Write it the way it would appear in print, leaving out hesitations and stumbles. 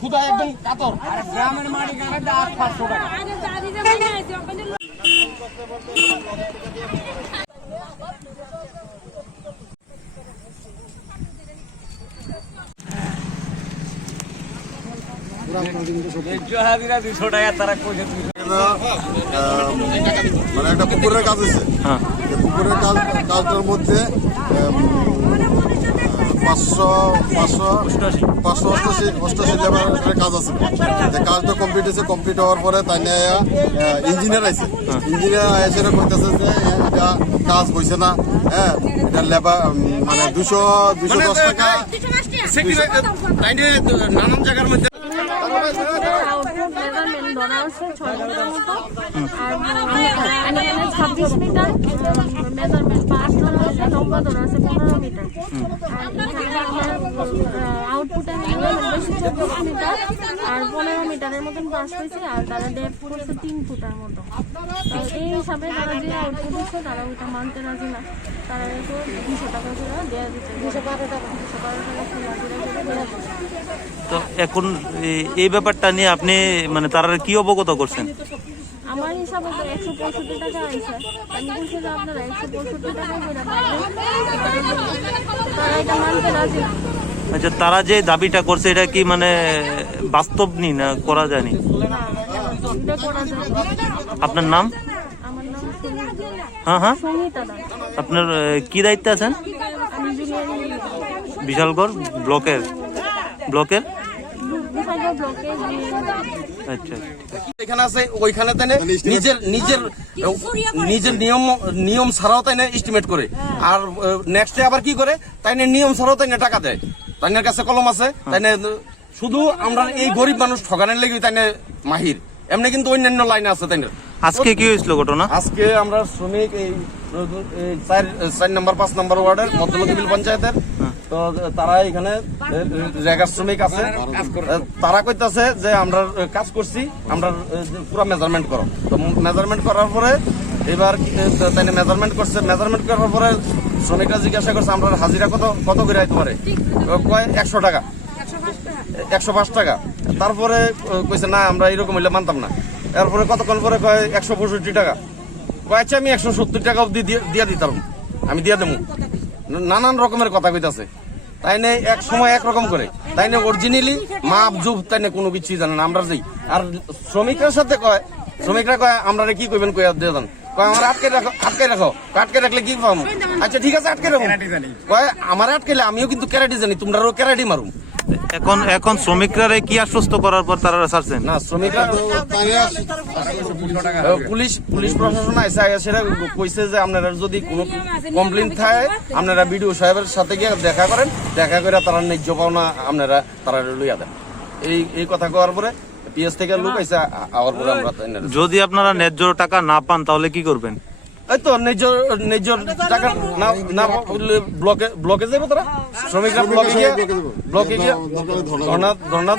ক্ষুধা একদম কাতর। গ্রামের মাটি গানে 800-500 টাকা। মানে একটা পুকুরের কাজ হয়েছে, পুকুরের কাজটার মধ্যে 588 লেবারের কাজ আছে। কাজটা কমপ্লিট হয়েছে, কমপ্লিট হওয়ার পরে তাই ইঞ্জিনিয়ার আইছে, ইঞ্জিনিয়ার এসে করতেছে যে এটা কাজ হয়েছে না, হ্যাঁ এটা লেবার মানে 210 টাকা নানান জায়গার মধ্যে ধরা আছে 6 মিটার মতো, আর 26 মিটার মেজারমেন্ট পাস ধরা আছে, লম্বা ধরা আছে 15 মিটার। আর এখানে আমার আউটপুটে বেশি 24 মিটার আর 15 মিটারের মতন পাস হয়েছে, আর তারা ডেপ করছে 3 ফুটের মতো। এই হিসাবে তারা যে আউটপুট দিচ্ছে তারা ওইটা মানতে রাজি না, তারা 200 টাকা করে দেওয়া দিচ্ছে, 212 টাকা তো এখন এই ব্যাপারটা নিয়ে আপনি মানে তারা কি অবগত করছেন? আমার হিসাবে তো 165 টাকা আইছে, আমি বলছি যে আপনারা 165 টাকা করে তারা এটা মানতে রাজি না। আচ্ছা, তারা যে দাবিটা করছে এটা কি মানে বাস্তব নি না করা যায়নি? আপনার নাম? আমার নাম হ্যাঁ, সঙ্গীতা দাস। আপনার কি দায়িত্বে আছেন? বিশালগড় ব্লকের আচ্ছা, এখানে আছে, ওইখানে তাই নিজের নিয়ম ছাড়াও তাই এস্টিমেট করে, আর নেক্সটে আবার কি করে তাই নিয়ম ছাড়াও তাই টাকা দেয়। তাইনের কাছে কলম আছে, তাই শুধু আমরা এই গরিব মানুষ ঠকানোর লেগে তাই মাহির, এমনি কিন্তু অন্যান্য লাইনে আছে তাই। আজকে কি হয়েছিল ঘটনা? আজকে আমরা শ্রমিক এই 4 নম্বর 5 নম্বর ওয়ার্ডের মধ্যলতিবিল পঞ্চায়েতের, তো তারা এখানে রেগার শ্রমিক আছে, তারা কইতাছে যে আমরা কাজ করছি, আমরা পুরো মেজারমেন্ট করো। তো মেজারমেন্ট করার পরে এবার তাই মেজারমেন্ট করছে, মেজারমেন্ট করার পরে শ্রমিকরা জিজ্ঞাসা করছে আমরা হাজিরা কত করে আইতে পারে, কয় 100 টাকা, 105 টাকা। তারপরে কইছে না আমরা এরকম হইলে মানতাম না। এরপরে কতক্ষণ পরে কয় 165 টাকা, কয়েছে আমি 170 টাকা অব্দি দিয়ে দিতাম, আমি দিয়ে দেবো। নানান রকমের কথা কইতাছে, তাই না এক সময় একরকম করে, তাই না অরিজিনালি মাপ জুব তাই না কোনো কিছুই জানে না আমরা যাই। আর শ্রমিকরা সাথে কয়, শ্রমিকরা কয় আমরা কি কইবেন কয়ে দিয়ে দেন, কয় আমার আটকে রাখো, আটকে রাখলে কি পাবো? আচ্ছা ঠিক আছে আটকে রাখো, কয় আমার আটকেলে আমিও কিন্তু ক্যারাটি জানি, তোমরাও ক্যারাটি মারুম। এখন শ্রমিকরা কি আশ্বস্ত করার পর তারা ছাড়ছেন না, শ্রমিকরা পুলিশ প্রশাসন আইসা সেটা কইছে যে আপনারা যদি কোনো কমপ্লেন থাকে আপনারা বিডিও সাহেবের সাথে গিয়ে দেখা করেন, দেখা করে তারা ন্যায্য পাওনা আপনারা তারা লইয়া দেন। এই কথা কওয়ার পরে পিএস থেকে লোক আইসা আবার পরে আমরা, যদি আপনারা ন্যায্য টাকা না পান তাহলে কি করবেন? এই তো ন্যায্য টাকা না ব্লকে যাবো, তারা শ্রমিকরা ব্লকে গিয়ে ধর্ণা